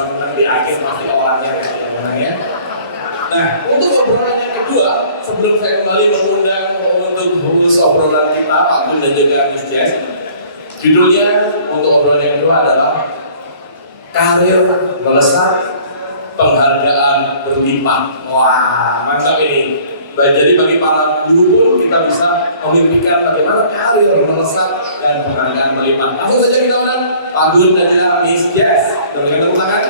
bisa menang di akhir pasti orangnya yang menangnya. Nah, untuk obrolan yang kedua, sebelum saya kembali mengundang untuk fokus obrolan kita, Pak Gun dan juga Miss Jess, judulnya untuk obrolan yang kedua adalah karir melesat, penghargaan berlimpah. Wah, mantap ini. Jadi bagi para guru pun kita bisa memimpikan bagaimana karir melesat dan penghargaan berlimpah. Langsung saja kita undang Pak Gun dan juga Miss Jess. Berikan tepuk tangan.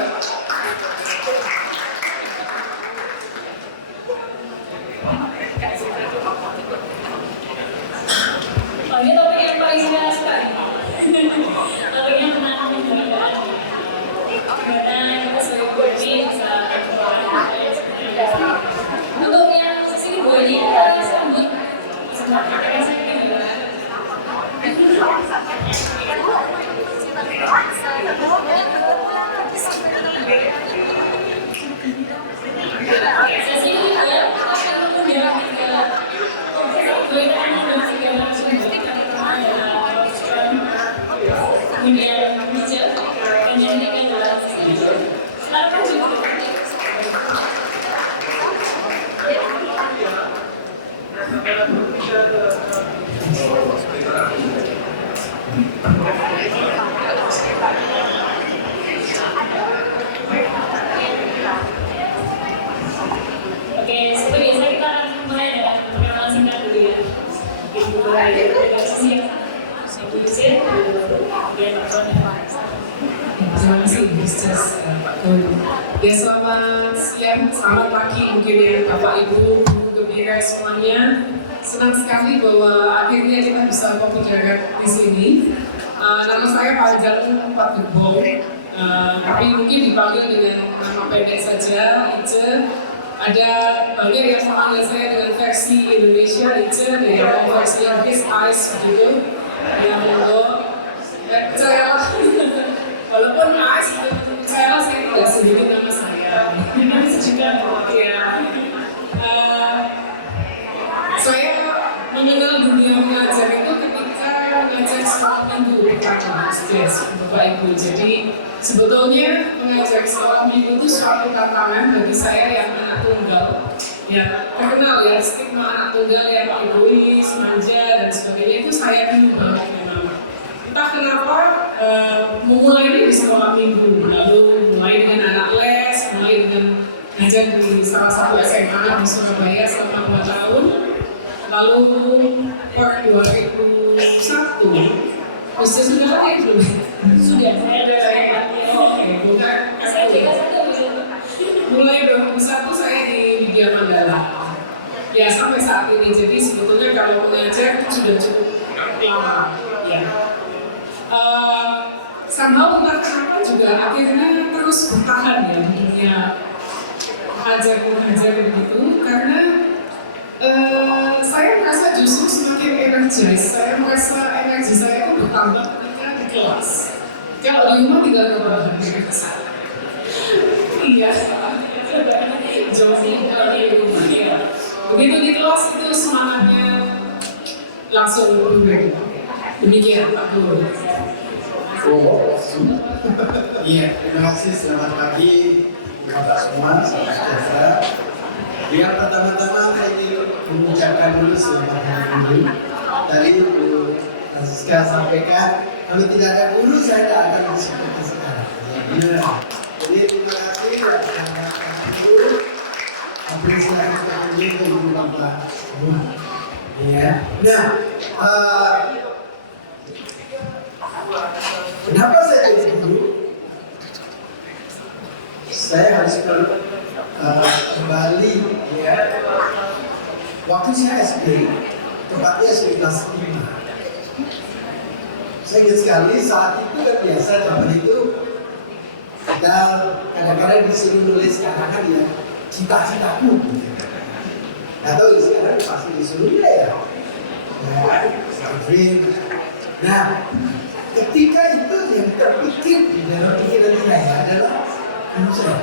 Ini topik yang paling saya suka. Topiknya tentang penghargaan. Gimana kita sebagai guru ini bisa untuk yang sesi kedua ini kita sambut kesempatan saya gimana? Sesi kedua akan mengundang kemudian Michelle dan yang ini adalah silakan juga. Oke, seperti biasa kita akan mulai dengan perkenalan singkat dulu ya. Mungkin mulai dari sisi Ibu Yusir, kemudian Pak Gun. Terima kasih, Bisnis Pak Gun. Ya, selamat siang, selamat pagi mungkin ya Bapak Ibu, guru gembira semuanya. Senang sekali bahwa akhirnya kita bisa berbicara di sini. Nama saya panjang Pak Gerbong, tapi mungkin dipanggil dengan nama pendek saja, Ice. Ada banyak yang memanggil saya dengan versi Indonesia, Ice, dan versi His Eyes begitu. Yang monggo, percayalah, walaupun Eyes, percayalah saya tidak sedikit nama saya. Ini juga ya. Saya mengenal dunia mengajar itu ketika mengajar sekolah minggu pertama, Bapak Ibu. Jadi sebetulnya mengajar sekolah minggu itu suatu tantangan bagi saya yang anak tunggal. Ya, terkenal ya stigma anak tunggal yang egois, manja dan sebagainya itu saya dulu banget memang. Entah kenapa memulai ini di sekolah minggu, lalu mulai dengan anak les, mulai dengan ngajar di salah satu SMA di Surabaya selama 2 tahun. Lalu per 2001, usia sudah lagi belum? Sudah, saya oke, bukan mulai 2001 saya di Widya Mandala. Ya sampai saat ini, jadi sebetulnya kalau mengajar itu sudah cukup lama. Ya. Somehow entah kenapa juga akhirnya terus bertahan ya di dunia mengajar begitu, karena saya merasa justru semakin energis. Saya merasa energi saya itu bertambah ketika di kelas. Kalau di rumah tidak rebahan iya, jauh dari rumah ya. Begitu di kelas itu semangatnya langsung berubah. Demikian Pak Guru. Iya, terima kasih. Selamat pagi Bapak semua, sahabat sejahtera. Ya, pertama-tama saya ingin mengucapkan dulu selamat hari guru. Tadi Bu Francisca sampaikan, kalau tidak ada guru saya tidak akan seperti sekarang. Ya, jadi terima kasih selamat guru. Apresiasi tertinggi untuk Bapak semua. Ya, nah, kenapa saya jadi guru? Saya harus kembali ya. Waktu saya SD, tepatnya SD kelas 5. Saya ingat sekali saat itu kan biasa zaman itu kita kadang-kadang disuruh nulis karangan ya cita-citaku. Atau sekarang pasti disuruh ya. Nah, ketika itu yang terpikir di dalam pikiran saya adalah saya.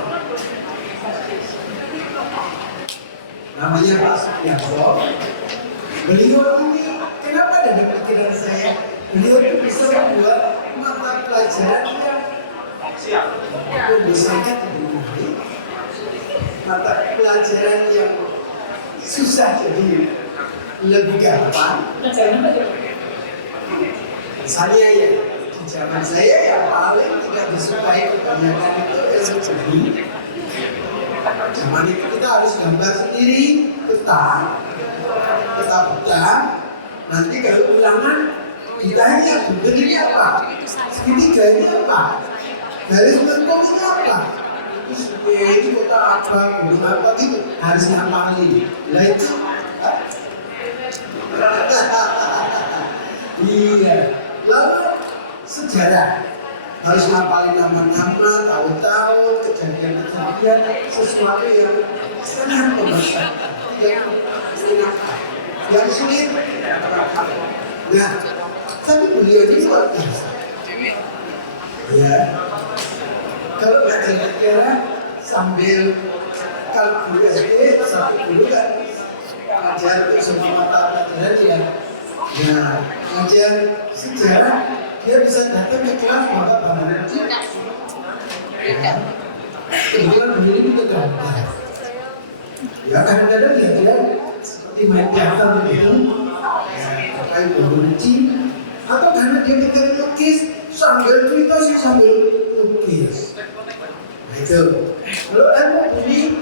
Namanya Pak Sukianto. Beliau ini kenapa dalam pikiran saya beliau itu bisa membuat mata pelajaran yang Membosankan tidak menarik. Mata pelajaran yang susah jadi lebih gampang. Pelajaran apa tuh? Misalnya ya, di zaman saya yang paling tidak disukai kebanyakan itu ilmu seni. Zaman itu kita harus gambar sendiri, peta. Nanti kalau ulangan ditanya bentuknya apa, segitiganya apa, garis lengkungnya apa, terus ini kota apa, gunung apa gitu harus ngapalin. Lah itu, iya. Lalu sejarah harus ngapalin nama-nama, tahun-tahun, kejadian-kejadian, sesuatu yang sangat membosankan, yang sulit. Nah, tapi beliau ini luar biasa. Ya, kalau ngajar sejarah sambil kalau guru SD satu guru kan ngajar untuk semua mata pelajaran ya. Nah, ngajar sejarah dia bisa datang ke kelas bawa bangunan kita. Kebetulan beliau ini juga gambar. Ya kadang-kadang dia seperti main teater begitu. Pakai benci atau karena dia pikir lukis sambil cerita sih sambil lukis. Nah itu. Kalau ilmu ini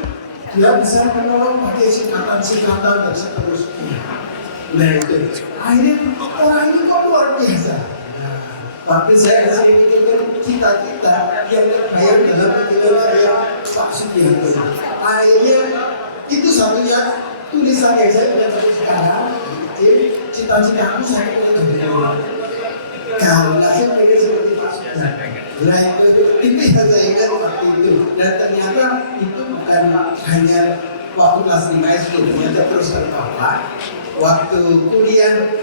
dia bisa menolong pakai singkatan dan seterusnya. Nah itu. Akhirnya orang ini kok luar biasa. Waktu saya masih mikirkan cita-cita yang terbayang dalam pikiran saya Pak Sugiharto. Akhirnya itu satunya tulisan yang saya punya sampai sekarang. Cita-cita aku saya ingin menjadi kalau saya pengen seperti Pak Sugiharto. Itu yang saya ingat waktu itu. Dan ternyata itu bukan hanya waktu kelas 5 SD, ternyata terus terbawa. Waktu kuliah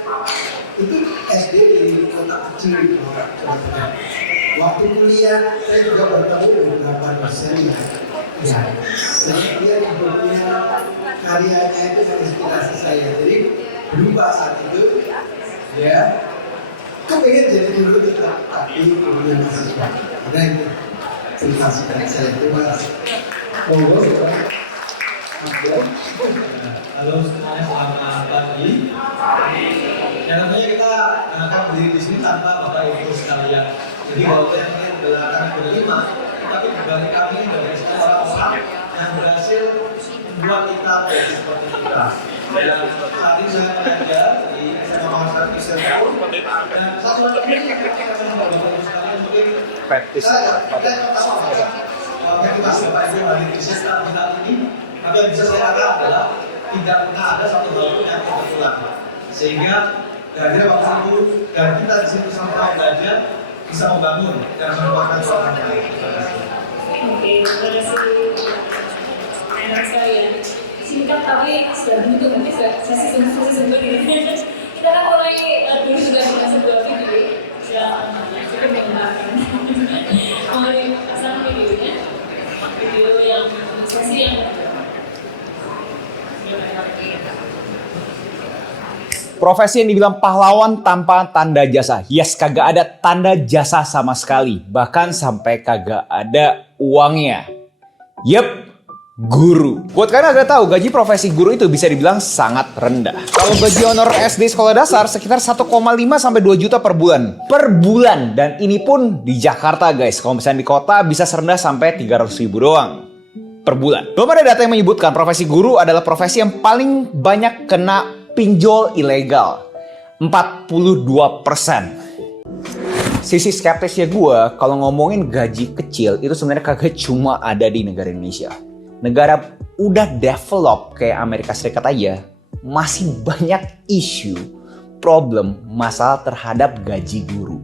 itu SD di kota kecil di waktu kuliah saya juga bertemu beberapa dosen ya. Saya lihat hidupnya karyanya itu menginspirasi saya. Jadi berubah saat itu ya kepengen jadi guru tetap tapi kemudian mahasiswa. Nah itu cerita singkat saya. Terima kasih. Halo semuanya, selamat pagi. Ya tentunya kita akan berdiri di sini tanpa Bapak Ibu sekalian. Jadi walaupun yang mungkin adalah kami berlima, tapi dibalik kami dari orang-orang yang berhasil membuat kita menjadi seperti kita. Dan saat ini saya mengajar di SMA Mahasiswa Kristen dan satu lagi kita akan Bapak Ibu sekalian mungkin saya pertama motivasi Bapak Ibu dari Kristen saat ini. Tapi yang bisa saya katakan adalah tidak pernah ada satu hal pun yang kebetulan. Sehingga dari Bapak Ibu dan kita di sini bersama belajar bisa membangun dan menguatkan seorang baik. Oke, terima kasih. Enak sekali ya. Singkat tapi sudah menutup nanti sesi sumber ini. Kita akan mulai dulu sudah dengan sebuah video yang cukup menyenangkan. Mulai pasang videonya, video yang sesi yang Profesi yang dibilang pahlawan tanpa tanda jasa. Yes, kagak ada tanda jasa sama sekali. Bahkan sampai kagak ada uangnya. Yep, guru. Buat kalian agak tahu, gaji profesi guru itu bisa dibilang sangat rendah. Kalau gaji honor SD sekolah dasar sekitar 1,5 sampai 2 juta per bulan. Per bulan. Dan ini pun di Jakarta guys. Kalau misalnya di kota bisa serendah sampai 300 ribu doang per bulan. Belum ada data yang menyebutkan profesi guru adalah profesi yang paling banyak kena pinjol ilegal, 42%. Sisi skeptisnya gue, kalau ngomongin gaji kecil, itu sebenarnya kagak cuma ada di negara Indonesia. Negara udah develop kayak Amerika Serikat aja, masih banyak isu, problem, masalah terhadap gaji guru.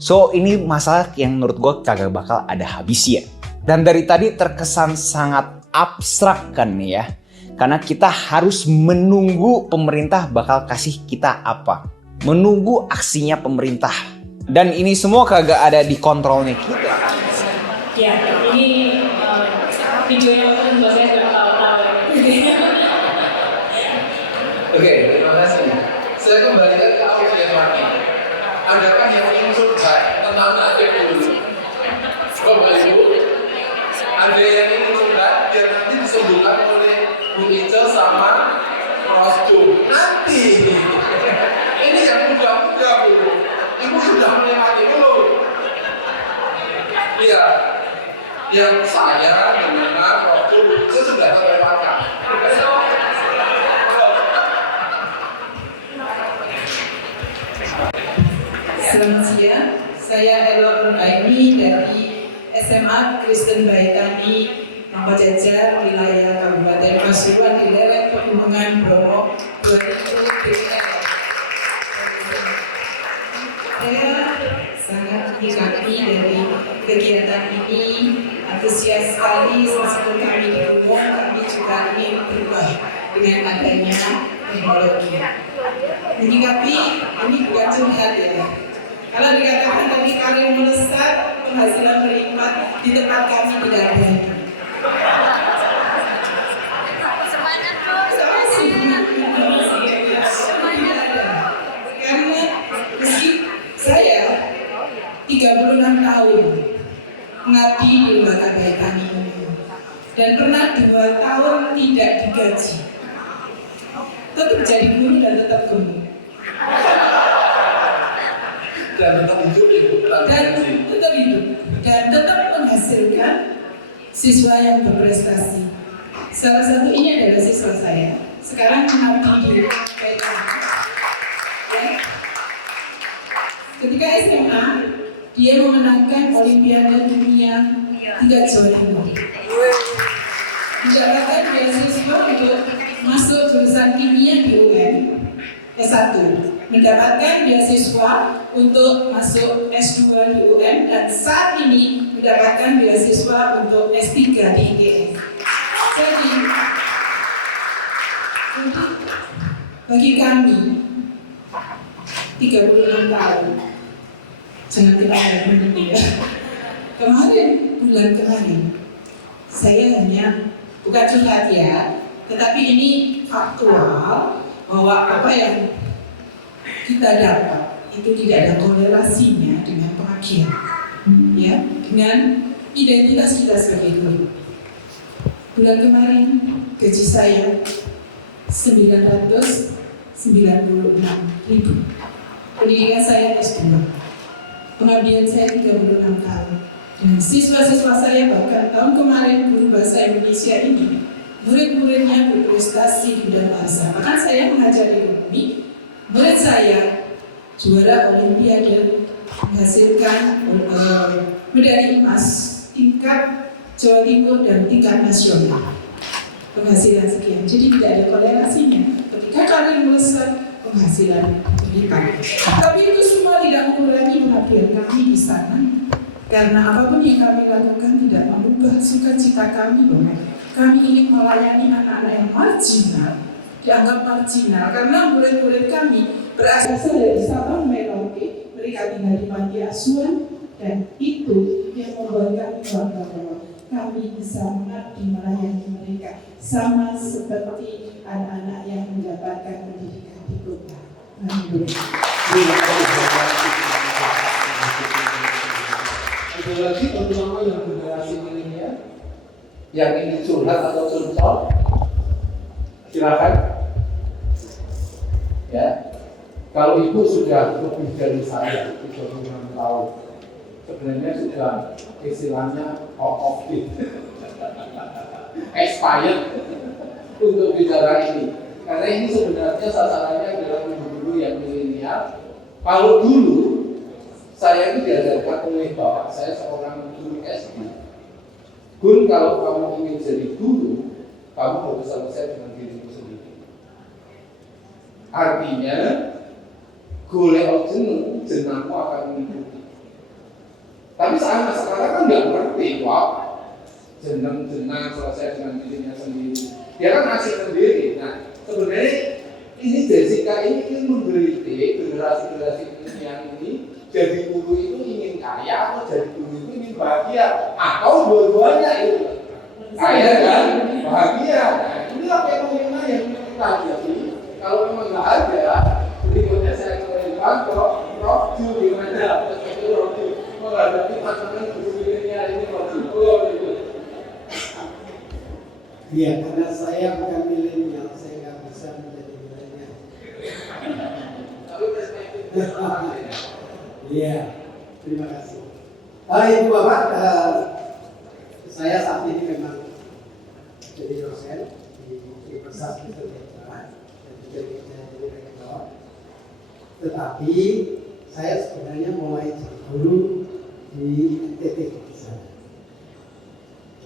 So, ini masalah yang menurut gue kagak bakal ada habisnya. Dan dari tadi terkesan sangat abstrak kan nih ya. Karena kita harus menunggu pemerintah bakal kasih kita apa. Menunggu aksinya pemerintah. Dan ini semua kagak ada di kontrolnya kita. ya, ini video yang tentu saya sudah tahu-tahu. Oke, terima kasih. Saya kembalikan ke Alfian lagi. Adakah yang ingin surga? Tenang aja dulu. Coba Ada yang ini coba biar nanti disembuhkan oleh Bu Ica sama Prof. Jo. Nanti ini yang muda-muda Bu. Ibu sudah melewati dulu. Iya, yang saya mendengar Prof. Jo itu sudah terlewatkan. Selamat siang, saya Elo Nuraini dari SMA Kristen Baitani Pajajar wilayah Kabupaten Pasuruan di Lereng Pegunungan Bromo 2000 DKI. Saya sangat menikmati dari kegiatan ini, antusias sekali meskipun kami di Bromo, kami juga ingin berubah dengan adanya teknologi. Menyikapi ini bukan curhat ya. Kalau dikatakan tadi karir melesat, penghasilan berlipat di tempat kami tidak ada. Karena meski saya 36 tahun mengabdi di lembaga Baitani ini dan pernah 2 tahun tidak digaji, tetap jadi guru dan tetap gemuk. Dan tetap hidup ya Bu. Dan tetap menghasilkan siswa yang berprestasi. Salah satu ini adalah siswa saya. Sekarang mengabdi di Baitani. Ketika SMA, dia memenangkan Olimpiade Dunia 3 Jawa Timur. Mendapatkan beasiswa untuk masuk jurusan kimia di UM S1. Mendapatkan beasiswa untuk masuk S2 di UM dan saat ini mendapatkan beasiswa untuk S3 di IGS. Jadi bagi kami 36 tahun, jangan kita ya. Bulan kemarin, saya hanya bukan curhat ya, tetapi ini faktual bahwa apa yang kita dapat itu tidak ada korelasinya dengan pengajian, ya, dengan identitas kita sebagai guru. Bulan kemarin gaji saya 996.000. Pendidikan saya S2. Pengabdian saya 36 tahun. Dan siswa-siswa saya bahkan tahun kemarin guru bahasa Indonesia ini murid-muridnya berprestasi di bidang bahasa. Bahkan saya mengajar ekonomi, murid saya juara Olimpiade menghasilkan medali emas tingkat Jawa Timur dan tingkat nasional. Penghasilan sekian, jadi tidak ada korelasinya. Ketika karir melesat, penghasilan berlipat. Tapi itu semua tidak mengurangi pengabdian kami di sana, karena apapun yang kami lakukan tidak mengubah sukacita kami bahwa kami ingin melayani anak-anak yang marginal, dianggap marginal, karena murid-murid kami berasal dari Sabang Merauke, mereka tinggal di panti asuhan, dan itu yang membuat kami bangga bahwa kami bisa mengabdi melayani mereka sama seperti anak-anak yang mendapatkan pendidikan di kota. Ada lagi terutama yang generasi milenial yang ingin curhat atau curcol, silakan. Ya, kalau ibu sudah lebih dari saya 36 tahun, sebenarnya sudah istilahnya out of date, expired untuk bicara ini. Karena ini sebenarnya sasarannya adalah guru-guru yang milenial. Kalau dulu saya itu diajarkan oleh bapak saya seorang guru SD. Gun, kalau kamu ingin jadi guru, kamu harus selesai dengan dirimu sendiri. Artinya, golek jeneng, jenengmu akan mengikuti. Tapi saya sekarang kan nggak ngerti, wah, jeneng selesai dengan dirinya sendiri. Dia kan ngasih sendiri. Nah, sebenarnya ini Jessica ini menggelitik generasi yang ini jadi guru itu ingin kaya atau jadi guru itu ingin bahagia atau dua-duanya itu kaya dan bahagia. Nah, inilah fenomena yang kita pelajari. Kalau memang nggak ada, berikutnya saya kembalikan ke Prof. Ju gimana? Prof. Ju menghadapi tantangan guru milenial ini Prof. Ju. Iya, karena saya bukan milenial, saya nggak bisa menjadi milenial. Iya, terima kasih. Ibu Bapak, saya saat ini memang jadi dosen di Universitas Sejahtera dan juga jadi rektor. Tetapi saya sebenarnya mulai jadi guru di NTT di sana.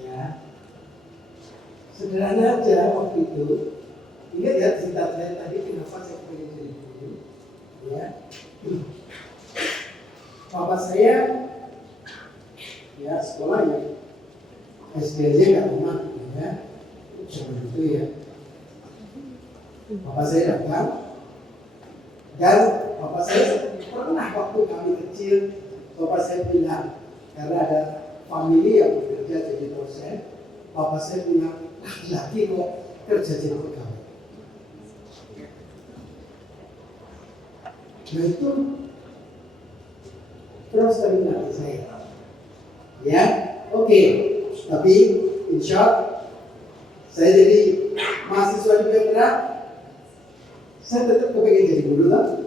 Ya, sederhana aja waktu itu. Ingat ya cerita saya tadi kenapa saya pengen jadi guru? Ya, bapak saya ya sekolahnya SDJ nggak pernah ya, cuma itu ya. Bapak saya datang dan bapak saya pernah waktu kami kecil, bapak saya bilang karena ada famili yang bekerja jadi dosen, bapak saya bilang laki-laki kok kerja jadi pegawai. Nah itu terus terminal saya. Ya, oke. Tapi insya Allah saya jadi mahasiswa di Petra, saya tetap kepengen jadi guru lah.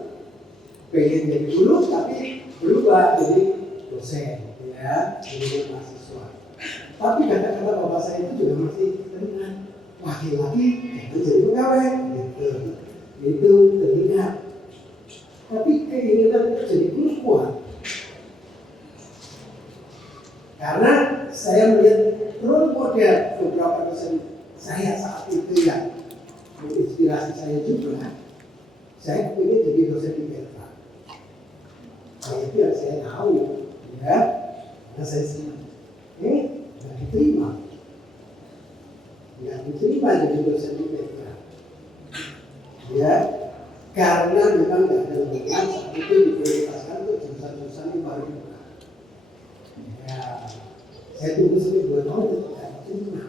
Pengen jadi guru tapi berubah jadi dosen, ya, jadi mahasiswa. Tapi kata-kata bapak saya itu juga masih teringat, laki-laki jangan jadi pegawai, gitu. Itu teringat. Tapi keinginan jadi guru kuat. Karena saya melihat role model beberapa dosen saya saat itu yang menginspirasi saya juga. Saya ingin jadi dosen di Petra. Nah, itu yang saya tahu, ya. Karena saya senang. Nggak diterima. Nggak diterima jadi dosen di Petra. Ya, karena memang nggak ada lingkungan saat itu diprioritaskan untuk jurusan-jurusan yang baru dibuka. Ya, saya tunggu sampai 2 tahun itu tidak diterima.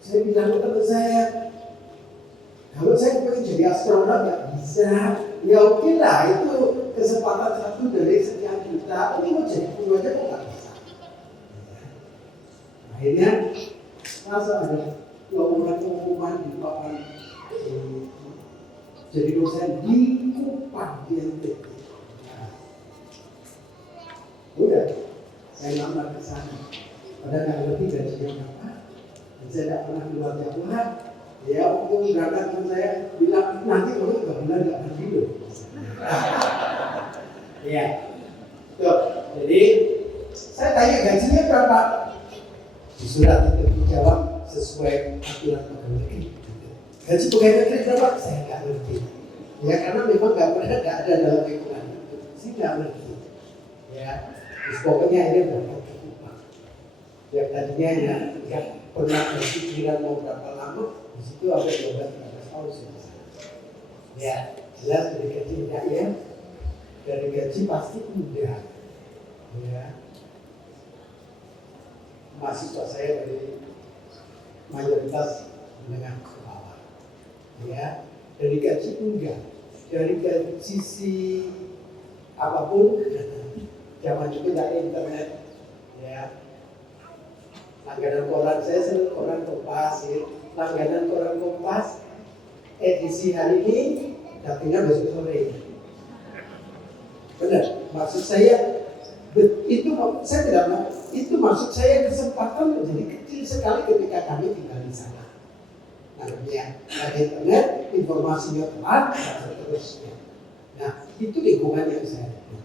Saya bilang ke teman saya, kalau saya pengen jadi astronot nggak bisa. Ya oke lah, itu kesempatan 1 dari sekian juta. Tapi mau jadi guru aja kok nggak bisa. Akhirnya masa ada pengumuman di papan jadi dosen di Kupang di NTT. Udah, saya lamar ke sana. Padahal nggak lebih dari berapa. Dan saya tidak pernah keluar jauh. Ya, waktu berangkat teman saya bilang nanti kalau 3 bulan nggak pergi loh. Ya, tuh. Jadi saya tanya gajinya berapa? Di surat itu dijawab sesuai aturan pegawai negeri. Gaji pegawai negeri berapa? Saya nggak ngerti. Ya karena memang nggak ada dalam hitungan itu. Saya nggak ngerti. Ya, terus pokoknya ini berangkat ke Kupang. Yang tadinya ya pernah berpikiran mau berapa lama, di situ ada 12-13 tahun sudah. Ya, jelas dari gaji enggak ya. Dari gaji pasti udah. Ya. Mahasiswa saya dari mayoritas menengah ke bawah. Ya, dari gaji enggak. Dari gaji sisi apapun, zaman itu tidak internet. Ya. Langganan koran saya selalu koran Kompas, ya. Langganan koran Kompas edisi hari ini dapatnya besok sore. Benar, maksud saya itu saya tidak itu maksud saya kesempatan menjadi kecil sekali ketika kami tinggal di sana. Nah, ya, ada internet, informasinya telat, dan seterusnya. Nah, itu lingkungan yang saya lihat.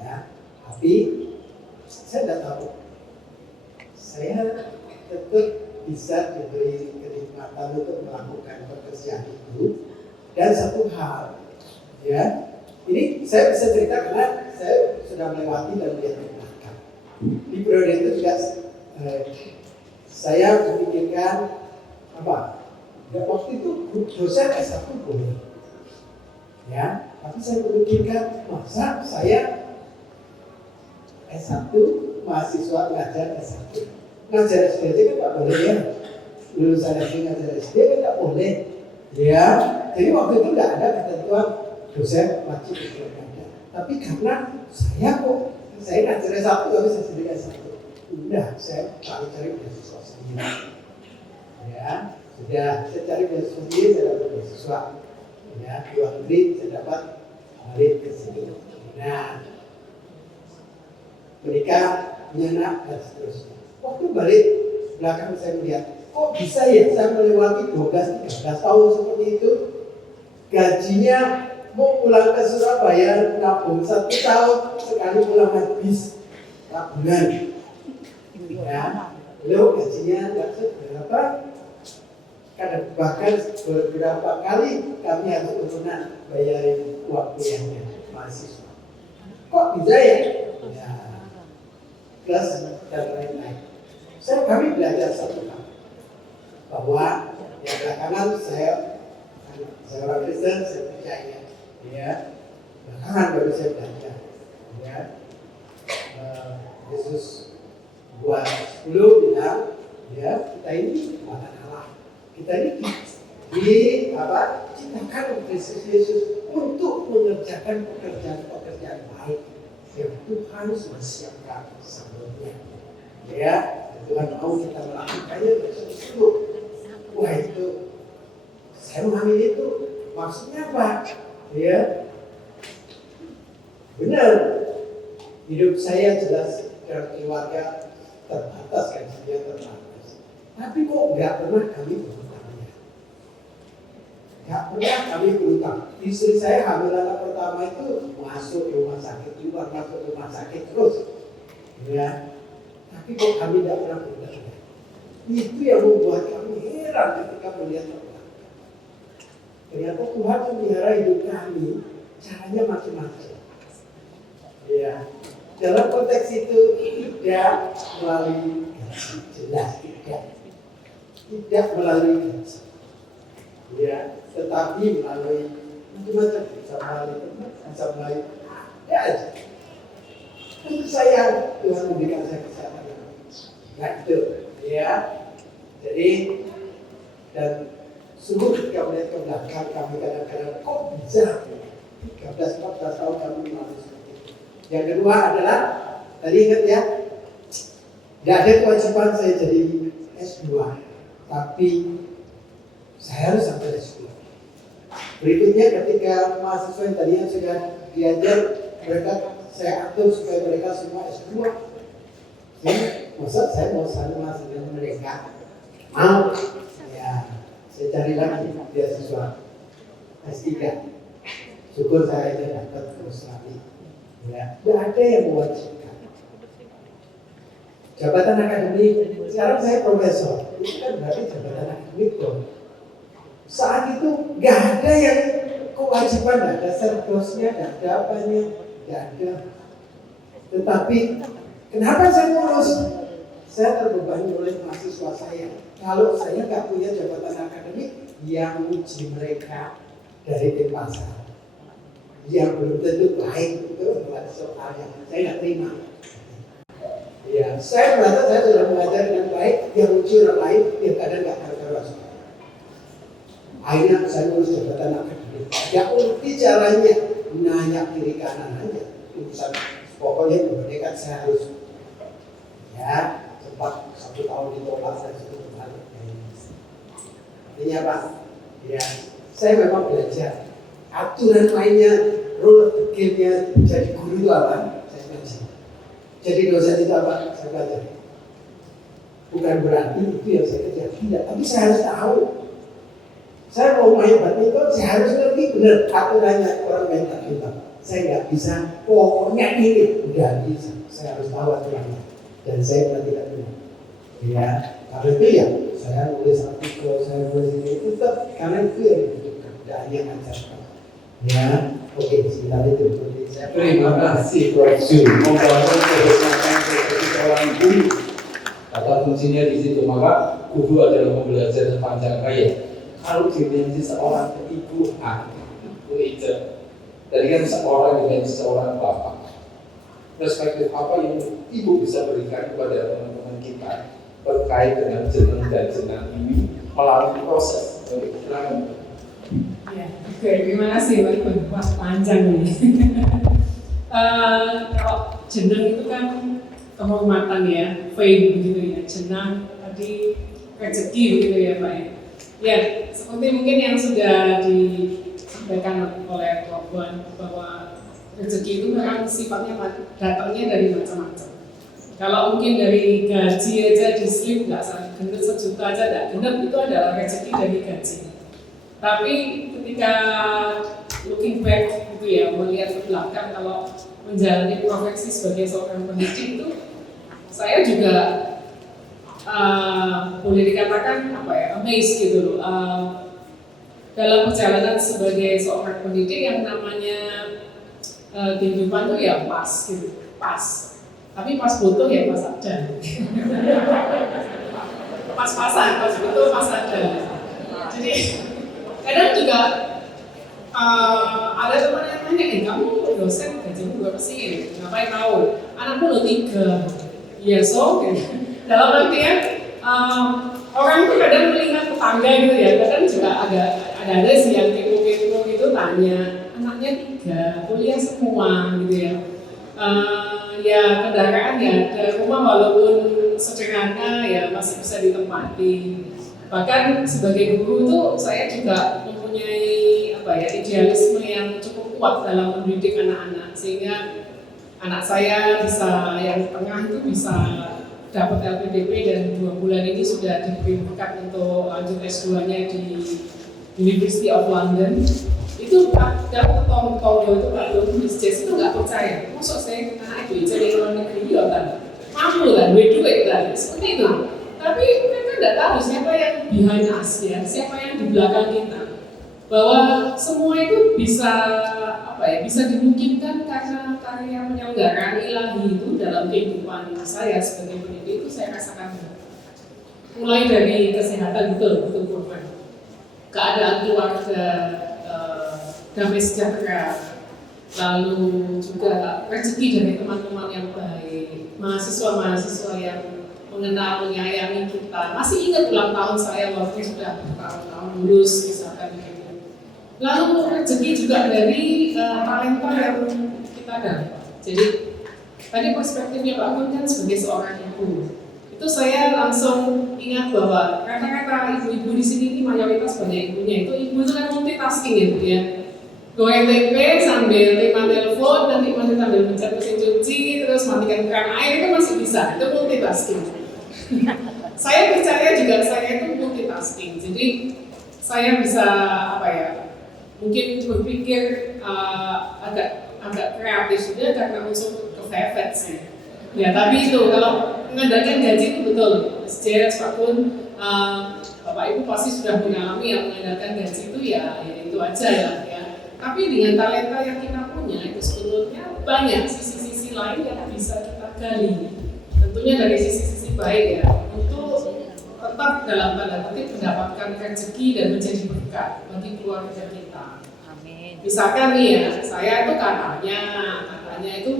Ya, tapi saya tidak tahu. Saya tetap bisa diberi kenikmatan untuk melakukan pekerjaan itu. Dan satu hal, ya, ini saya bisa cerita karena saya sudah melewati dan melihat di belakang. Di periode itu juga saya memikirkan apa? Ya, waktu itu dosen S1 boleh, ya. Tapi saya memikirkan masa saya S1 mahasiswa ngajar S1. Ngajar SD kan nggak boleh ya, lulusan SD ngajar SD kan nggak boleh, ya. Jadi waktu itu nggak ada ketentuan dosen wajib berkeluarga. Tapi karena saya ngajar S1 nggak bisa sendiri S1. Udah saya cari beasiswa sendiri. Ya, sudah saya cari beasiswa sendiri, saya dapat beasiswa. Ya, di luar negeri saya dapat balik ke sini. Nah, menikah, punya anak dan seterusnya. Waktu balik belakang saya melihat, kok bisa ya saya melewati 12-13 tahun seperti itu, gajinya mau pulang ke Surabaya nabung 1 tahun sekali pulang habis tabungan. Ya, beliau gajinya nggak seberapa, kadang bahkan beberapa kali kami harus urunan bayarin uang kuliahnya mahasiswa. Kok bisa ya? Ya, kelas dan lain-lain. Kami belajar satu hal, bahwa yang belakangan saya orang Kristen, saya percaya, ya, belakangan baru saya belajar, ya, Yesus buat 10 bilang, ya, kita ini buatan Allah, kita ini ciptakan Kristus Yesus untuk mengerjakan pekerjaan baik yang Tuhan mempersiapkan sebelumnya, ya. Tuhan mau kita melakukannya bersungguh-sungguh. Wah, itu saya memahami itu maksudnya apa? Ya, benar. Hidup saya jelas dan keluarga terbatas, kan saya terbatas. Tapi kok nggak pernah kami berhutangnya? Nggak pernah kami berhutang. Istri saya hamil anak pertama itu masuk rumah sakit, keluar masuk rumah sakit terus. Ya. Tapi kok kami tidak pernah berhutang? Itu yang membuat kami heran ketika melihat orang. Ternyata Tuhan memelihara hidup kami, caranya macam-macam. Ya, dalam konteks itu tidak melalui gaji, jelas tidak melalui gaji. Ya, tetapi melalui macam-macam, bisa melalui teman, bisa melalui ada aja. Tentu saya Tuhan memberikan saya kesehatan. Nah itu, ya. Jadi dan sungguh ketika melihat ke belakang kami kadang-kadang kok bisa 13-14 tahun kami melalui seperti itu. Yang kedua adalah tadi ingat ya, tidak ada kewajiban saya jadi S2, tapi saya harus sampai S2. Berikutnya ketika mahasiswa yang tadinya sudah diajar, mereka saya atur supaya mereka semua S2. Ya, masa saya mau sama dengan mereka mau, ya saya cari lagi beasiswa S3. Syukur saya itu dapat terus lagi. Ya, tidak ada yang mewajibkan. Jabatan akademik, sekarang saya profesor, itu kan berarti jabatan akademik dong. Saat itu nggak ada yang kewajiban, nggak ada serdosnya, nggak ada apanya, nggak ada. Tetapi kenapa saya ngurus? Saya terbebani oleh mahasiswa saya. Kalau saya nggak punya jabatan akademik yang uji mereka dari tim pasar, yang belum tentu baik, itu adalah soal yang saya nggak terima. Ya, saya merasa saya sudah mengajar dengan baik, yang uji orang lain, yang kadang nggak karuan. Akhirnya saya ngurus jabatan akademik. Yang uji caranya nanya kiri kanan aja. Urusan pokoknya kemerdekaan saya harus, ya, sempat 1 tahun ditolak dan itu kembali. Artinya apa? Ya, saya memang belajar aturan mainnya, rule game-nya jadi guru itu apa? Saya belajar. Jadi dosen itu apa? Saya belajar. Bukan berarti itu yang saya kerja, tidak. Tapi saya harus tahu. Saya mau main badminton, saya harus ngerti benar aturannya orang main badminton. Saya nggak bisa, pokoknya ini udah bisa. Saya harus tahu aturannya. Dan saya perhatikan dulu. Ya, karena itu ya, saya nulis artikel, saya nulis ini, tetap karena itu yang dibutuhkan. Tidak hanya ngajarkan. Ya, oke, sebentar itu. Terima kasih Prof. Su. Membangun kebersamaan seperti seorang guru. Kata kuncinya di situ, maka guru adalah pembelajar sepanjang hayat. Kalau dimensi seorang keibuan, itu tadi kan seorang dengan seorang bapak. Perspektif apa yang ibu bisa berikan kepada teman-teman kita terkait dengan jenang dan jenang ini melalui proses dari keterangan? Ya, oke, terima kasih Pak Ibu. Wah, panjang nih. Kalau jenang itu kan kehormatan ya, fame begitu ya. Jenang tadi rezeki begitu ya Pak ya. Ya, seperti mungkin yang sudah disampaikan oleh Pak Puan bahwa rezeki itu memang sifatnya datangnya dari macam-macam. Kalau mungkin dari gaji aja di slip nggak genep 1 juta aja nggak genep, itu adalah rezeki dari gaji. Tapi ketika looking back gitu ya, melihat ke belakang kalau menjalani profesi sebagai seorang pendidik itu, saya juga boleh dikatakan amazed gitu loh. Dalam perjalanan sebagai seorang pendidik yang namanya kehidupan tuh ya pas gitu, pas. Tapi pas butuh ya pas ada. Pas-pasan, pas butuh pas ada. Jadi kadang juga ada teman yang nanya, kamu dosen gajimu berapa sih? Ngapain tahu? Anakku lo 3. Ya so, dalam artian orang tuh kadang melihat tetangga gitu ya, kadang juga ada sih yang kepo-kepo gitu tanya, anaknya 3, kuliah semua gitu ya. Ya kendaraan ya ada, rumah walaupun sederhana ya masih bisa ditempati. Bahkan sebagai guru itu saya juga mempunyai idealisme yang cukup kuat dalam mendidik anak-anak, sehingga anak saya bisa yang tengah itu bisa dapat LPDP dan 2 bulan ini sudah diberi berkat untuk lanjut S2-nya di University of London. Itu dapat tonggo itu Pak Miss Jess itu nggak percaya. Maksud saya anak itu jadi luar negeri ya kan, mampu kan, duit kan, seperti itu. Tapi mereka nggak tahu siapa yang behind us ya, siapa yang di belakang kita. Bahwa semua itu bisa bisa dimungkinkan karena karya penyelenggaraan ilahi itu dalam kehidupan saya sebagai pendidik itu saya rasakan. Mulai dari kesehatan betul korban, keadaan keluarga, damai sejahtera, lalu juga rezeki dari teman-teman yang baik, mahasiswa-mahasiswa yang mengenal, menyayangi kita. Masih ingat ulang tahun saya waktu sudah bertahun-tahun lulus misalkan begitu. Lalu rezeki juga dari talenta yang kita dapat. Jadi tadi perspektifnya Pak Gun kan sebagai seorang ibu, itu saya langsung ingat bahwa rata-rata ibu-ibu di sini ini mayoritas banyak ibunya itu kan multitasking gitu ya. Goreng tempe sambil terima telepon, nanti masih sambil mencet mesin cuci, terus matikan keran air itu masih bisa, itu multitasking. Saya percaya juga saya itu multitasking, jadi saya bisa mungkin berpikir agak kreatif juga karena unsur kepepet sih. Ya tapi itu kalau mengandalkan gaji itu betul, Mas Jess, Pak Kun, Bapak Ibu pasti sudah mengalami yang mengandalkan gaji itu ya itu aja ya. Tapi dengan talenta yang kita punya itu sebetulnya banyak sisi-sisi lain yang bisa kita gali. Tentunya dari sisi-sisi baik ya, untuk tetap dalam tanda kutip mendapatkan rezeki dan menjadi berkat bagi keluarga kita. Amin. Misalkan nih ya, saya itu katanya itu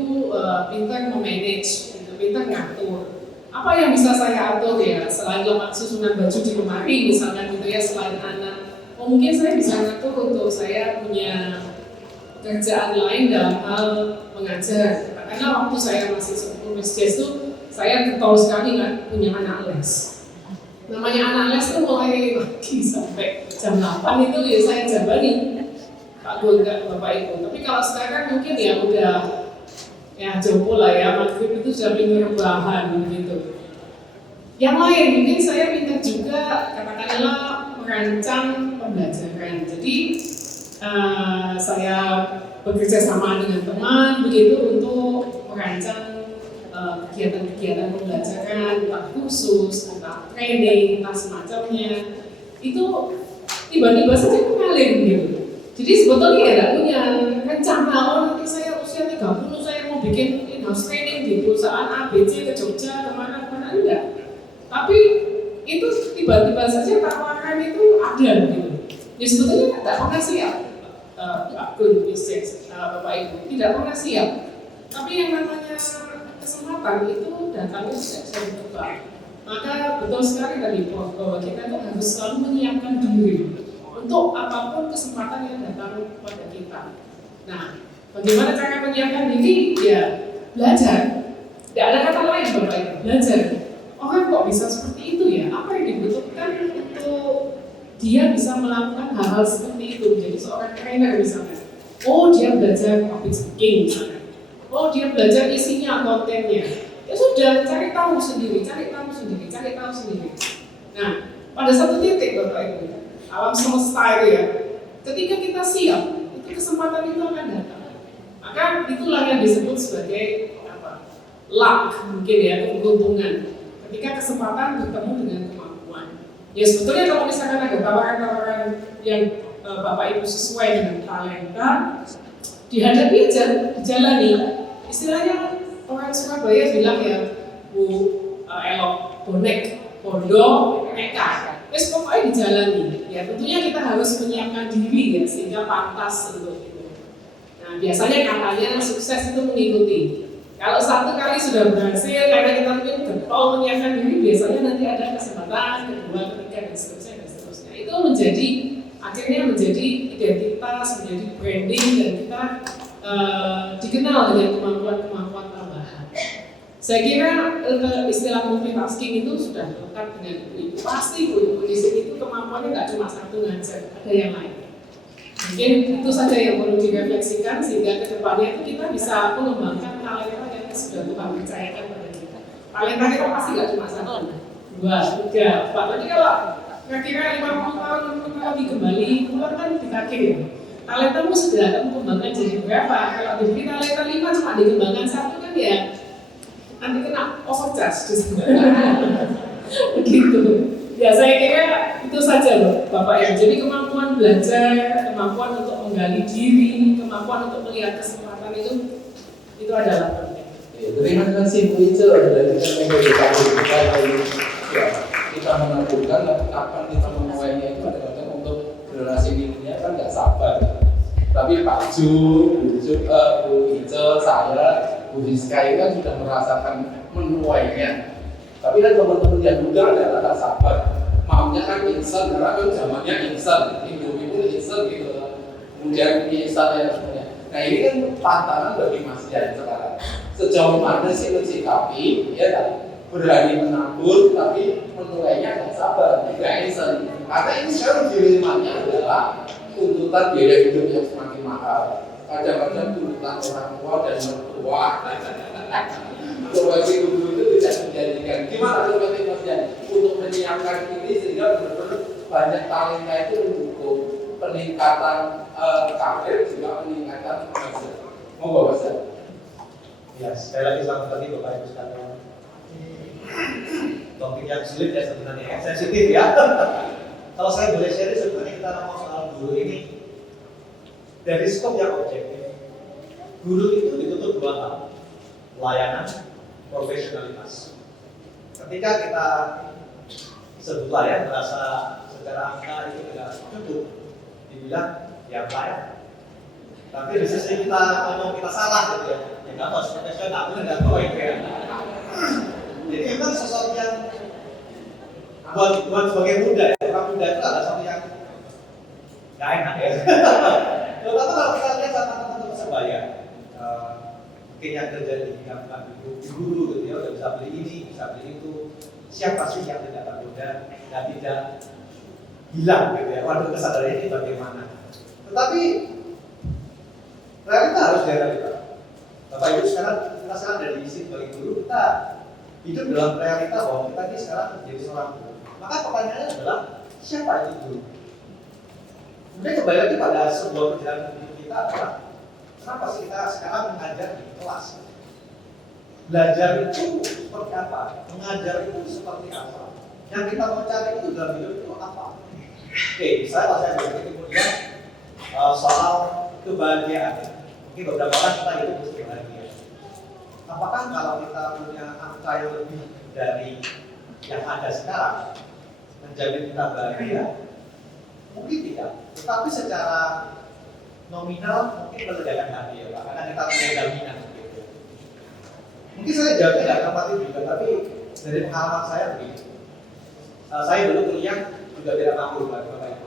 pintar memanage, pintar ngatur. Apa yang bisa saya atur ya, selain lemak susunan baju di lemari misalkan gitu ya, selain anak. Mungkin saya bisa ngatur untuk saya punya pekerjaan lain dalam hal mengajar. Karena waktu saya masih sebelum Miss Jess itu, saya getol sekali kan punya anak les. Namanya anak les itu mulai pagi sampai jam 8 itu ya saya jabani. Pak Gun, Bapak Ibu. Tapi kalau sekarang mungkin ya udah jompo lah ya, maghrib itu sudah pinggir rebahan gitu. Yang lain mungkin saya minta juga katakanlah merancang pembelajaran. Jadi saya bekerja sama dengan teman begitu untuk merancang kegiatan-kegiatan pembelajaran, entah khusus, entah training, entah semacamnya. Itu tiba-tiba saja mengalir gitu. Jadi sebetulnya ya tidak punya rencana, nanti saya usia 30 saya mau bikin in-house training di perusahaan ABC ke Jogja, kemana-mana, enggak. Tapi itu tiba-tiba saja tawaran itu ada gitu. Ya sebetulnya tidak pernah siap, Pak Gun, Bapak Ibu, tidak pernah siap. Tapi yang namanya kesempatan itu datangnya tidak bisa ditebak. Maka betul sekali tadi bahwa kita itu harus selalu menyiapkan diri untuk apapun kesempatan yang datang kepada kita. Nah, bagaimana cara menyiapkan diri? Ya belajar. Tidak ada kata lain Bapak Ibu, belajar. Orang kok bisa seperti itu ya? Apa yang dibutuhkan bisa melakukan hal-hal seperti itu, menjadi seorang trainer misalnya. Oh, dia belajar public speaking misalnya. Oh, dia belajar isinya, kontennya. Ya sudah, cari tahu sendiri. Nah, pada satu titik Bapak Ibu, alam semesta itu ya, ketika kita siap, itu kesempatan itu akan datang. Maka itulah yang disebut sebagai luck mungkin ya, keberuntungan. Ketika kesempatan bertemu dengan kemampuan. Ya sebetulnya kalau misalkan ada tawaran-tawaran yang Bapak Ibu sesuai dengan talenta, dihadapi aja, dijalani. Istilahnya orang Surabaya bilang ya, Bu Elok, bonek, bodoh, nekat. Wes pokoknya dijalani. Ya tentunya kita harus menyiapkan diri ya, sehingga pantas untuk itu. Nah biasanya katanya sukses itu mengikuti. Kalau satu kali sudah berhasil, karena kita mungkin getol menyiapkan diri, biasanya nanti ada kesempatan kedua, ketiga, dan seterusnya. Itu akhirnya menjadi identitas, menjadi branding, dan kita dikenal dengan kemampuan-kemampuan tambahan. Saya kira istilah multitasking itu sudah lengkap dengan ibu. Pasti ibu di sini itu kemampuannya nggak cuma satu ngajar, ada yang lain. Mungkin itu saja yang perlu direfleksikan sehingga kedepannya itu kita bisa mengembangkan talenta yang sudah Tuhan percayakan pada kita. Talenta kita pasti nggak cuma satu, 2, 3, 4. Nanti kalau kira-kira 50 tahun lagi kembali, keluar kan ditaking. Talentamu sudah akan mengembangkan jadi berapa? Kalau jadi talenta 5 cuma dikembangkan 1 kan ya nanti kena overcharge. Begitu. Ya saya kira itu saja loh Bapak Ibu. Jadi kemampuan belajar, kemampuan untuk menggali diri, kemampuan untuk melihat kesempatan itu adalah penting. Terima kasih Bu Ica dari kita menentukan kapan kita menuainya itu kadang-kadang untuk generasi milenial kan nggak sabar. Tapi Pak Ju, Bu Ica, saya, Bu Rizka ini kan sudah merasakan menuainya. Tapi kan teman-teman yang muda adalah tak sabar, maunya kan instan, karena kan zamannya instan, Indomie itu instan gitu, kemudian instan dan semuanya. Nah ini kan tantangan bagi Mas Jan sekarang. Sejauh mana sih mensikapi, ya kan, berani menabur, tapi menuainya nggak sabar, tidak instan. Karena ini sekarang dilemanya adalah tuntutan biaya hidup yang semakin mahal. Kadang-kadang tuntutan orang tua dan mertua. Profesi guru itu tidak menjadikan. Gimana profesi Mas Jan untuk menyiapkan ini sehingga benar-benar banyak talenta itu mendukung peningkatan karir juga peningkatan penghasilan. Mau Mas Jan? Ya, sekali lagi selamat pagi Bapak Ibu sekalian. Topik yang sulit ya sebenarnya, yang sensitif ya. Kalau saya boleh share, sebenarnya kita ngomong soal guru ini dari skop yang objektif. Guru itu dituntut 2 hal, pelayanan, profesionalitas. Ketika kita sebut layan merasa secara angka itu tidak cukup, dibilang ya pelayan. Tapi di sisi kita ngomong kita salah gitu ya, ya nggak harus profesional, itu nggak tahu ya. Jadi memang sesuatu yang buat sebagai muda ya, orang muda itu ada sesuatu yang nggak enak ya. Terutama kalau kita lihat sama teman-teman Persebaya, mungkin yang kerja di bidang guru gitu ya, udah bisa beli ini, bisa beli itu. Siapa sih yang tidak tergoda dan tidak hilang gitu ya? Waduh, kesadaran ini bagaimana? Tetapi realita harus direalita. Bapak Ibu sekarang kita dari sisi sebagai guru, kita hidup dalam realita bahwa kita ini sekarang menjadi seorang guru. Maka pertanyaannya adalah siapa itu guru? Kemudian kembali lagi pada sebuah perjalanan hidup kita adalah kenapa sih kita sekarang mengajar di kelas? Belajar itu seperti apa? Mengajar itu seperti apa? Yang kita mau cari itu dalam hidup itu apa? Oke, saya berpikir kemudian soal kebahagiaan. Mungkin beberapa orang kita hidup mesti bahagia. Apakah kalau kita punya angka yang lebih dari yang ada sekarang menjamin kita bahagia? Mungkin tidak. Tetapi secara nominal mungkin melegakan hati ya Pak, karena kita punya jaminan gitu. Mungkin saya jawabnya nggak tepatin juga, tapi dari pengalaman saya begitu. Saya dulu kuliah juga tidak mampu Bapak Ibu.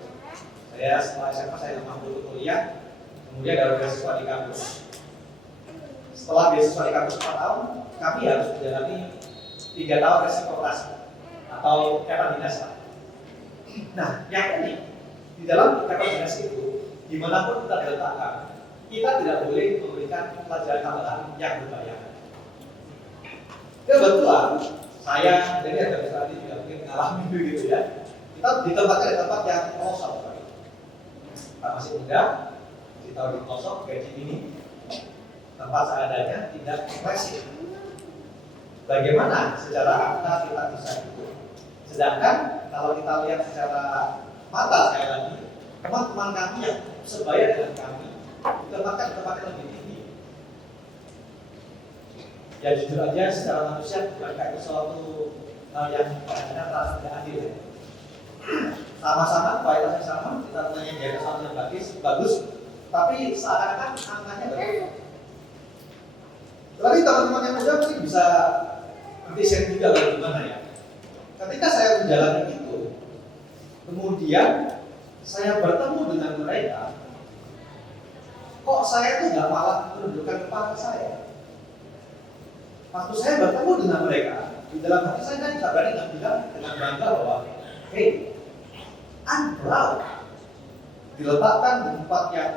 Saya setelah SMA saya tidak mampu untuk kuliah, kemudian ada beasiswa di kampus. Setelah beasiswa di kampus 4 tahun, kami harus menjalani 3 tahun resiprokasi atau kata dinas. Nah, yang unik di di dalam dinas itu, dimanapun kita diletakkan, kita tidak boleh memberikan pelajaran tambahan yang berbayar. Kebetulan saya dari administrasi juga mungkin mengalami begitu ya. Kita ditempatkan di tempat yang kosong. Kita masih muda, kita di kosong, gaji ini, tempat seadanya, tidak impresif. Bagaimana secara angka kita bisa itu? Sedangkan kalau kita lihat secara mata sekali lagi, teman-teman kami yang sebaya dengan kami ditempatkan di tempat yang lebih tinggi. Ya jujur aja secara manusia bukan kayak sesuatu hal yang kadang-kadang terasa tidak adil. Sama-sama kualitasnya sama, kita punya jaga sesuatu yang bagus, tapi seakan-akan angkanya berbeda. Tapi teman-teman yang muda mungkin bisa nanti share juga bagaimana ya. Ketika saya menjalani itu, kemudian saya bertemu dengan mereka, kok saya itu nggak malah menunjukkan kepala saya. Waktu saya bertemu dengan mereka, di dalam hati saya kan tidak berani bilang dengan bangga bahwa, hey, I'm proud. Diletakkan di tempat yang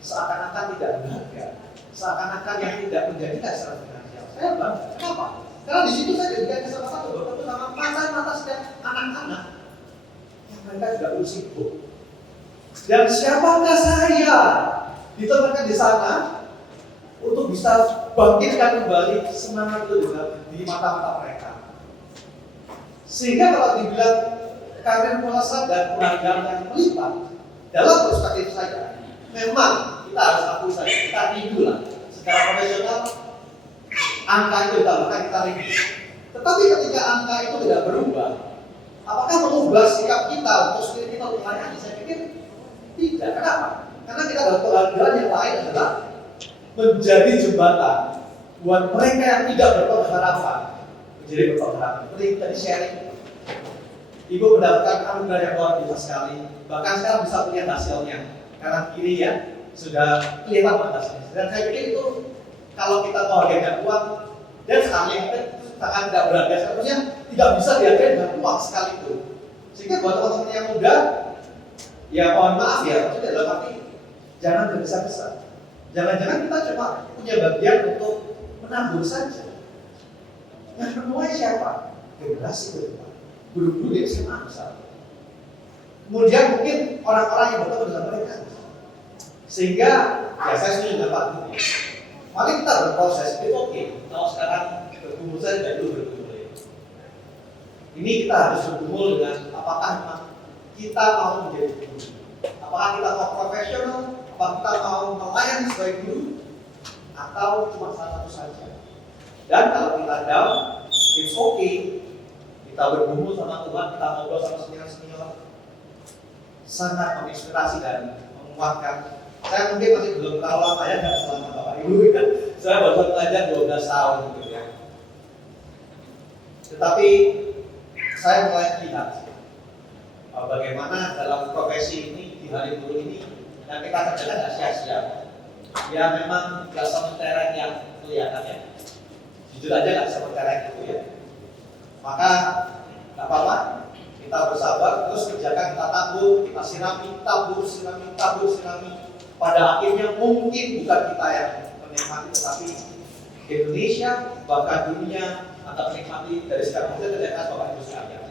seakan-akan tidak berharga, seakan-akan yang tidak menjadikan secara finansial. Saya bangga. Kenapa? Karena di situ saya jadi salah satu bertemu sama mata dan anak-anak yang mereka juga bersibuk. Dan siapakah saya ditempatkan di sana untuk bisa bangkitkan kembali semangat itu di mata-mata mereka. Sehingga kalau dibilang karir melesat dan penghargaan yang melipat dalam perspektif saya, memang kita harus akui saja, kita rindulah secara profesional angka itu ditambahkan kita rindu. Tetapi ketika angka itu tidak berubah, apakah mengubah sikap kita untuk spirit kita untuk melayani? Saya pikir tidak. Kenapa? Karena kita dalam penghargaan yang lain adalah menjadi jembatan buat mereka yang tidak berpengharapan menjadi berpengharapan. Seperti tadi sharing, Ibu mendapatkan anugerah yang luar biasa sekali. Bahkan sekarang bisa melihat hasilnya. Kanan kiri ya sudah kelihatan batasnya. Dan saya pikir itu kalau kita mau harganya uang dan sekali kita sangat tidak berharga, seharusnya tidak bisa dihargai dengan uang sekalipun. Sehingga buat teman-teman yang muda, ya mohon maaf ya, maksudnya dalam arti jangan berbesar-besar. Jangan-jangan kita cuma punya bagian untuk menabung saja. Yang menuai siapa? Generasi berdepan. Guru-guru di SMA misalnya. Kemudian mungkin orang-orang yang bertemu dengan mereka. Sehingga ya saya setuju dengan Pak Guru. Mari kita berproses, itu oke. Kalau sekarang berkumpul saja tidak dulu berkumpul. Ini kita harus berkumpul dengan apakah memang kita mau menjadi guru. Apakah kita mau profesional, apakah kita mau melayani sebagai guru, atau cuma salah satu saja. Dan kalau kita down, it's okay. Kita berkumpul sama Tuhan, kita ngobrol sama senior-senior, sangat menginspirasi dan menguatkan. Saya mungkin masih belum terlalu lama ya, dan selama Bapak Ibu kan, saya baru belajar 12 tahun gitu ya. Tetapi saya mulai lihat bagaimana dalam profesi ini di hari guru ini yang kita kerjakan tidak sia-sia. Ya memang tidak sementara yang kelihatan ya. Jujur aja nggak sementara itu ya. Maka nggak apa-apa, kita bersabar, terus kerjakan, kita tabur, kita sirami, tabur, sirami. Pada akhirnya mungkin bukan kita yang menikmati, tetapi Indonesia bahkan dunia akan menikmati dari sekarang. Kita terlihat Bapak Ibu sekalian.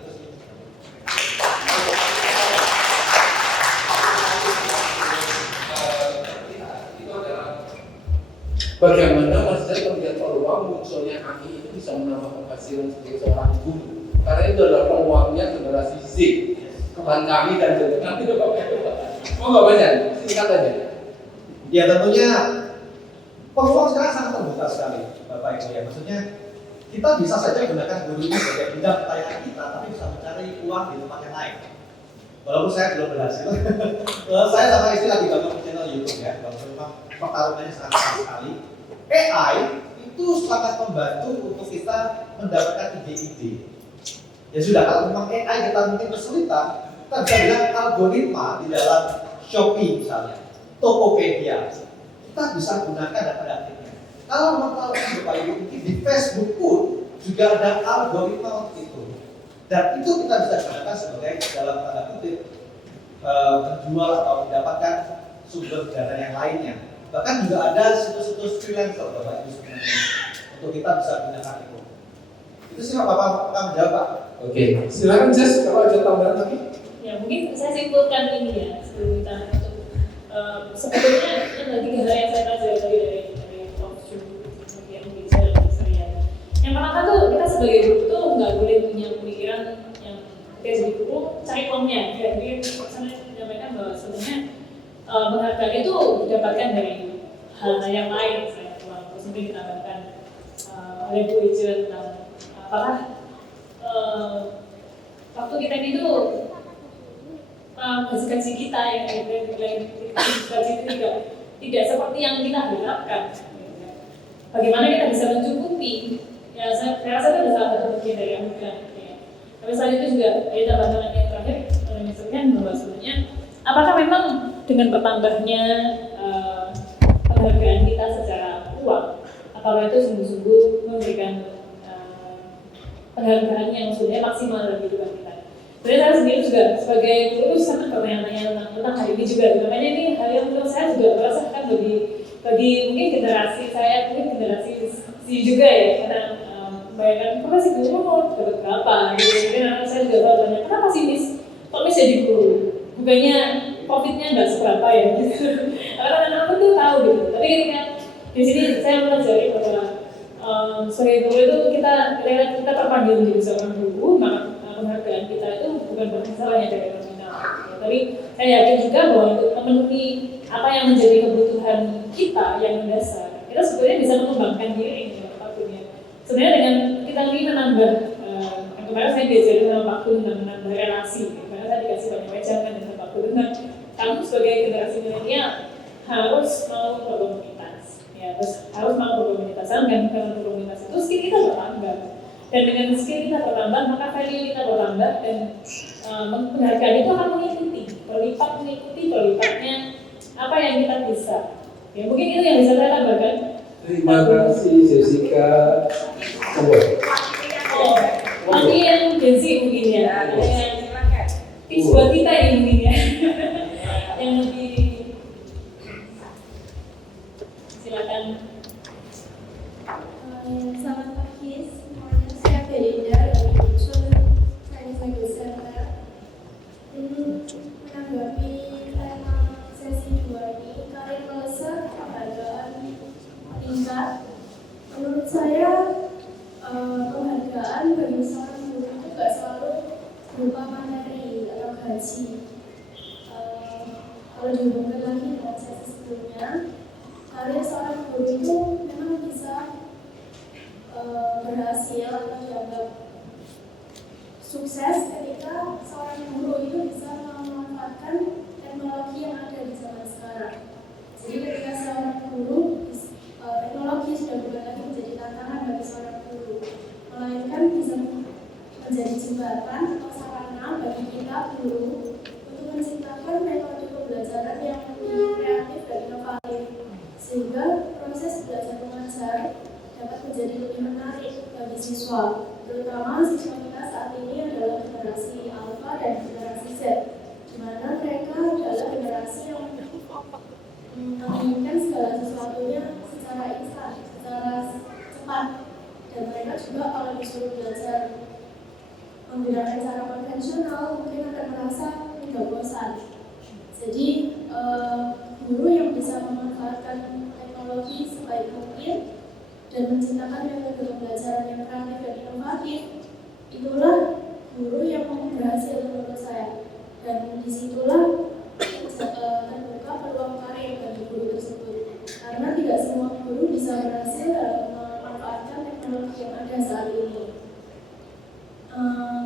Bagaimana Mas Zai melihat peluang munculnya Aki itu bisa menambah penghasilan sebagai seorang guru? Karena itu adalah peluangnya generasi Z, teman kami dan jenengan itu Bapak. Mau nggak banyak? Singkat aja. Ya tentunya peluang sekarang sangat terbuka sekali, Bapak Ibu ya. Maksudnya kita bisa saja gunakan guru ini sebagai bidang pelayanan kita, tapi bisa mencari uang di tempat yang lain. Walaupun saya belum berhasil. Saya sama istri lagi bangun channel YouTube ya, memang pertarungannya sangat keras sekali. AI itu sangat membantu untuk kita mendapatkan ide-ide. Ya sudah, kalau memang AI kita mungkin kesulitan, kita bisa bilang algoritma di dalam Shopee misalnya, Tokopedia, kita bisa gunakan data-datanya. Kalau memang tahu Bapak Ibu mungkin di Facebook pun juga ada algoritma untuk itu. Dan itu kita bisa gunakan sebagai dalam tanda kutip terjual atau mendapatkan sumber dana yang lainnya. Bahkan juga ada situs-situs freelancer Bapak Ibu sebenarnya untuk kita bisa gunakan itu. Itu sih Bapak menjawab Pak. Oke, silakan Jess kalau ada tambahan lagi. Ya mungkin saya simpulkan ini ya sebelum kita untuk sebetulnya ada 3 hal yang saya pelajari tadi dari talkshow kemudian bicara keseharian. Yang pertama tuh kita sebagai guru tuh nggak boleh punya pemikiran yang kayak jadi guru cari uangnya. Jadi saya menyampaikan bahwa sebenarnya penghargaan itu didapatkan dari hal-hal yang lain. Misalnya uang terus mungkin ditambahkan oleh Bu Ijen tentang apakah waktu kita ini tuh gaji kita yang gaji itu tidak seperti yang kita harapkan. Bagaimana kita bisa mencukupi? Ya, saya rasa itu adalah salah satu bagian dari anugerah. Ya. Tapi saat itu juga ada tambahan yang terakhir oleh Mr. Ken bahwa sebenarnya apakah memang dengan bertambahnya penghargaan kita secara uang, apakah itu sungguh-sungguh memberikan penghargaan yang sebenarnya maksimal dalam kehidupan kita? Sebenarnya saya sendiri juga sebagai guru sangat bertanya-tanya tentang hal ini juga. Makanya ini hal yang menurut saya juga merasakan bagi mungkin generasi saya, mungkin generasi juga ya, karena bayangkan kenapa sih guru mau dapat berapa? Mungkin anak saya juga bertanya, kenapa sih Miss? Kok Miss jadi guru? Bukannya profitnya nggak seberapa ya? Karena anak-anak tuh tahu gitu. Tapi ketika di sini saya pelajari bahwa sebagai guru itu kita terpanggil menjadi seorang guru, maka penghargaan kita itu bukan bermasalahnya dari nominal. Tapi saya yakin juga bahwa untuk memenuhi apa yang menjadi kebutuhan kita yang mendasar, kita sebetulnya bisa mengembangkan diri apapun ya. Sebenarnya dengan kita ingin menambah, kemarin saya diajarin sama Pak Kun tentang menambah relasi. Karena saya dikasih banyak wejangan dengan Pak Kun tentang kamu sebagai generasi milenial harus mau berkomunitas, ya harus mau berkomunitas. Dengan berkomunitas itu skill kita bertambah. Dan dengan skill kita bertambah, maka value kita bertambah dan penghargaan itu akan mengikuti berlipatnya apa yang kita bisa. Ya mungkin itu yang bisa saya tambahkan. Terima kasih Jessica. Lagi yang Genzi mungkin ya. Tips buat kita ini mungkin ya. Yang lebih silakan. Selamat pagi semuanya, saya Belinda dari Unsur Chinese Language Center. Menanggapi tema sesi 2 ini, karir melesat, penghargaan meningkat. Menurut saya, penghargaan bagi seorang guru itu tidak selalu berupa materi atau gaji. Kalau dihubungkan lagi dengan sesi sebelumnya, karir seorang guru itu memang bisa berhasil atau dianggap sukses ketika seorang guru itu bisa memanfaatkan teknologi yang ada di zaman sekarang. Jadi ketika seorang guru, teknologi sudah bukan lagi menjadi tantangan bagi seorang guru, melainkan bisa menjadi jembatan atau sarana bagi kita guru untuk menciptakan metode pembelajaran yang lebih kreatif dan inovatif, sehingga proses belajar mengajar dapat menjadi lebih menarik bagi siswa, terutama siswa kita saat ini adalah generasi Alpha dan generasi Z, di mana mereka adalah generasi yang menginginkan segala sesuatunya secara instan, secara cepat, dan mereka juga kalau disuruh belajar menggunakan cara konvensional mungkin akan merasa tidak bosan. Jadi guru yang bisa memanfaatkan teknologi sebaik mungkin dan menciptakan metode pembelajaran yang kreatif dan inovatif, itulah guru yang berhasil menurut saya. Dan disitulah terbuka peluang karir bagi guru tersebut. Karena tidak semua guru bisa berhasil dalam memanfaatkan teknologi yang ada saat ini.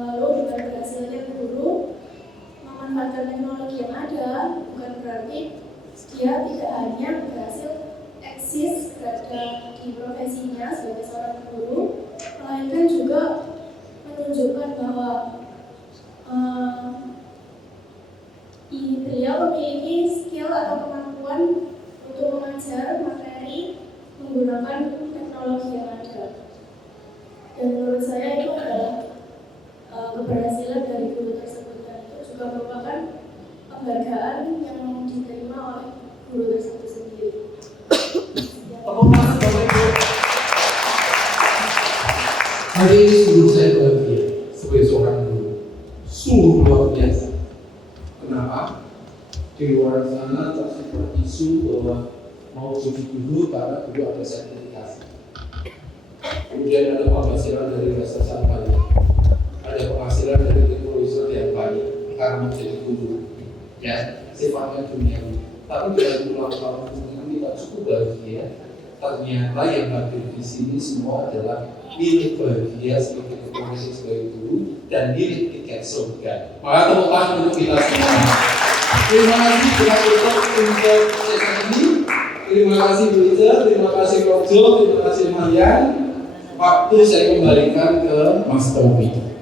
Lalu dengan berhasilnya guru memanfaatkan teknologi yang ada, bukan berarti dia tidak hanya berhasil eksis berada di profesinya sebagai seorang guru, melainkan juga menunjukkan bahwa beliau memiliki skill atau kemampuan untuk mengajar materi menggunakan teknologi yang ada. Dan menurut saya itu adalah keberhasilan dari guru tersebut, dan itu juga merupakan penghargaan yang diterima oleh guru tersebut sendiri. Hari ini sungguh saya bahagia sebagai seorang guru. Sungguh luar biasa. Kenapa? Di luar sana tersebar isu bahwa mau jadi guru karena guru ada sertifikasi. Kemudian ada penghasilan dari rasa sampai, ada penghasilan dari kepolisian yang baik karena menjadi guru. Ya, sifatnya duniawi. Tapi dalam pulang-pulang ini kita cukup bahagia. Ternyata yang hadir di sini semua adalah milik bahagia sebagai kepolisian sebagai guru dan milik tiket surga. Maka tepuk tangan untuk kita semua. Terima kasih telah untuk sesi ini. Terima kasih Bu Ida, terima kasih Kojo, terima kasih Marian. Waktu saya kembalikan ke Mas Tommy.